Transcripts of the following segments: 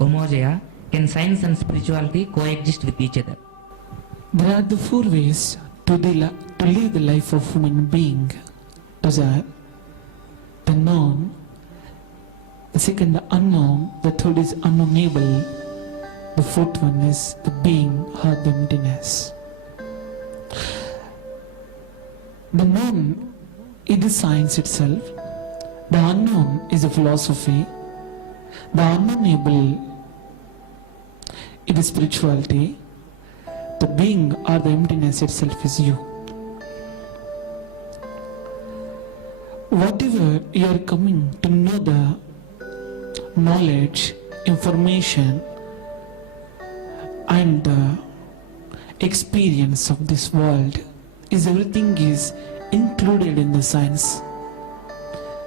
Omojaya, can science and spirituality coexist with each other? There are the four ways to live the life of human being. Those are the known, the second the unknown, the third is unknowable, the fourth one is the being or the emptiness. The known is the science itself, the unknown is the philosophy, the unknowable is the spirituality, the being or the emptiness itself is you. Whatever you are coming to know, the knowledge, information and the experience of this world is everything is included in the science.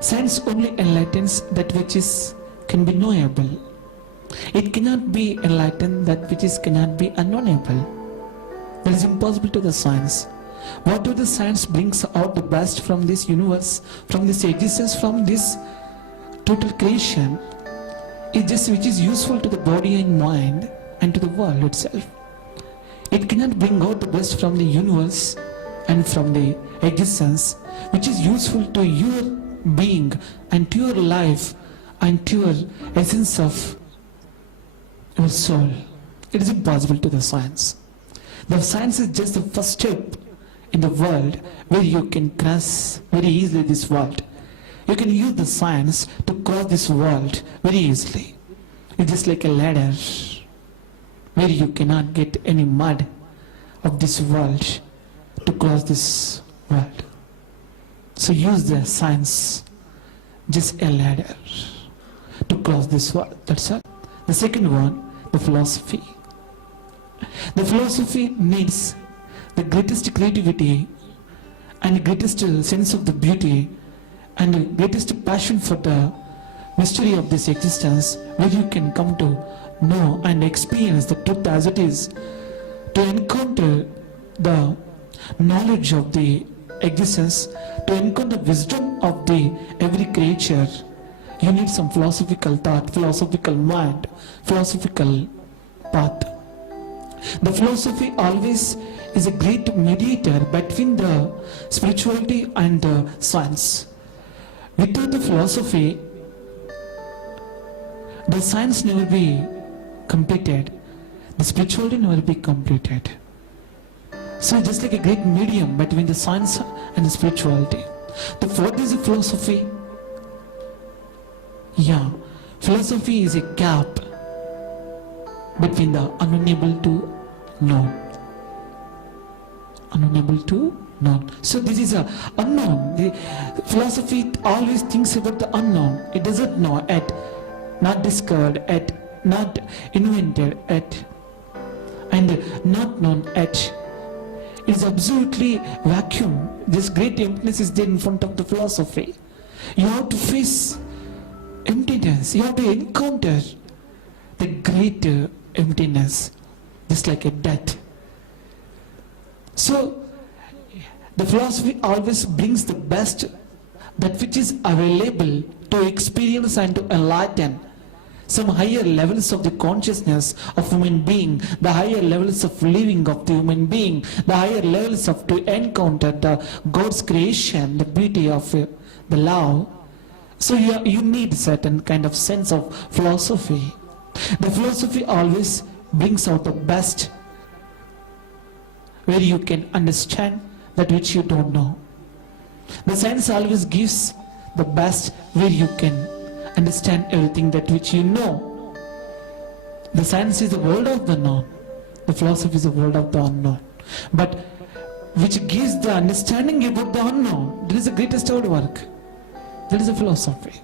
Science only enlightens that which is can be knowable. It cannot be enlightened that which is cannot be unknowable. That is impossible to the science. Whatever the science brings out the best from this universe, from this existence, from this total creation, is just which is useful to the body and mind and to the world itself. It cannot bring out the best from the universe and from the existence, which is useful to your being and to your life and to your essence of your soul. It is impossible to the science. The science is just the first step in the world where you can cross very easily this world. You can use the science to cross this world very easily. It's just like a ladder where you cannot get any mud of this world to cross this world. So use the science, just a ladder to cross this world. That's all. The second one, the philosophy. The philosophy needs the greatest creativity and the greatest sense of the beauty and the greatest passion for the mystery of this existence, where you can come to know and experience the truth as it is, to encounter the knowledge of the existence, to encounter the wisdom of the every creature. You need some philosophical thought, philosophical mind, philosophical path. The philosophy always is a great mediator between the spirituality and the science. Without the philosophy, the science never be completed, the spirituality never be completed. So just like a great medium between the science and the spirituality. The fourth is the philosophy. Yeah, philosophy is a gap between the unknowable to known. Unknowable to known. So this is a unknown. The philosophy always thinks about the unknown. It doesn't know at, not discovered at, not invented at, and not known at. It's absolutely vacuum. This great emptiness is there in front of the philosophy. You have to face emptiness. You have to encounter the great emptiness, just like a death. So the philosophy always brings the best, that which is available to experience and to enlighten some higher levels of the consciousness of human being, the higher levels of living of the human being, the higher levels of to encounter the God's creation, the beauty of the love. So you need certain kind of sense of philosophy. The philosophy always brings out the best, where you can understand that which you don't know. The science always gives the best, where you can understand everything that which you know. The science is the world of the known. The philosophy is the world of the unknown. But which gives the understanding about the unknown, that is the greatest outwork. That is the philosophy.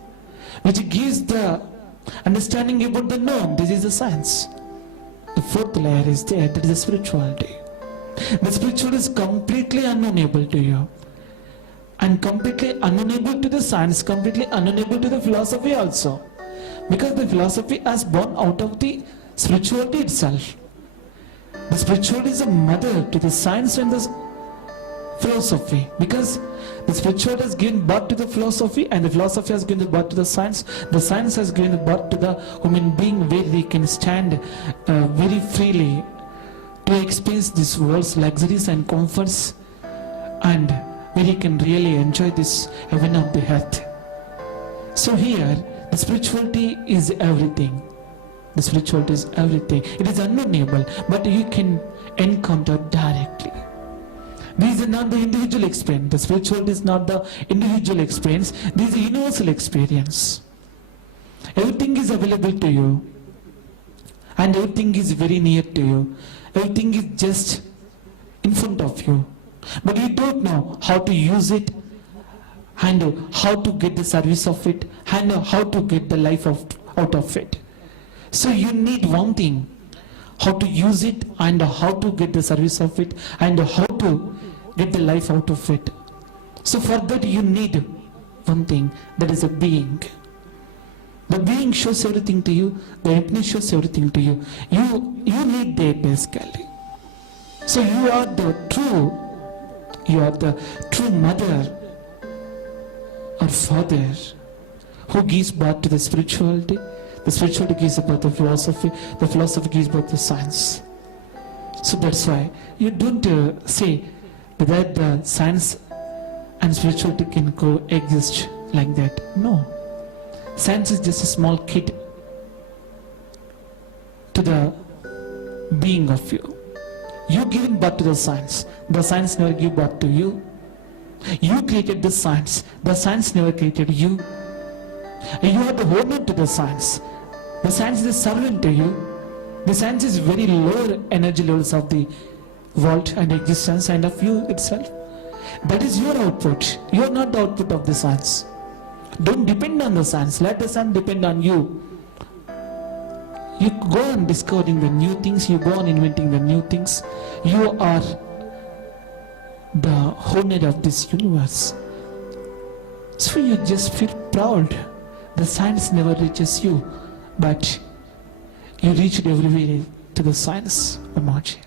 Which gives the understanding about the known, this is the science. The fourth layer is there, that is the spirituality. The spiritual is completely unknowable to you, and completely unknowable to the science, completely unknowable to the philosophy also, because the philosophy has born out of the spirituality itself. The spirituality is a mother to the science and the philosophy, because the spirituality has given birth to the philosophy, and the philosophy has given birth to the science. The science has given birth to the human being, where they can stand very freely to experience this world's luxuries and comforts, and where he can really enjoy this heaven of the earth. So here, the spirituality is everything. The spirituality is everything. It is unknowable, but you can encounter directly. This is not the individual experience. The spirituality is not the individual experience. This is a universal experience. Everything is available to you, and everything is very near to you. Everything is just in front of you, but you don't know how to use it, and how to get the service of it, and how to get the life out of it. So you need one thing: how to use it, and how to get the service of it, and how to get the life out of it. So for that you need one thing, that is a being. The being shows everything to you. The emptiness shows everything to you. You need that basically. So you are the true mother or father who gives birth to the spirituality. The spirituality gives birth to philosophy. The philosophy gives birth to science. So that's why you don't say that the science and spirituality can coexist like that. No. Science is just a small kid to the being of you. You giving birth to the science. The science never gave birth to you. You created the science. The science never created you. You are the owner to the science. The science is a servant to you. The science is very lower energy levels of the world and existence and of you itself. That is your output. You are not the output of the science. Don't depend on the science. Let the science depend on you. You go on discovering the new things. You go on inventing the new things. You are the owner of this universe. So you just feel proud. The science never reaches you, but you reached everywhere to the science, Amaji.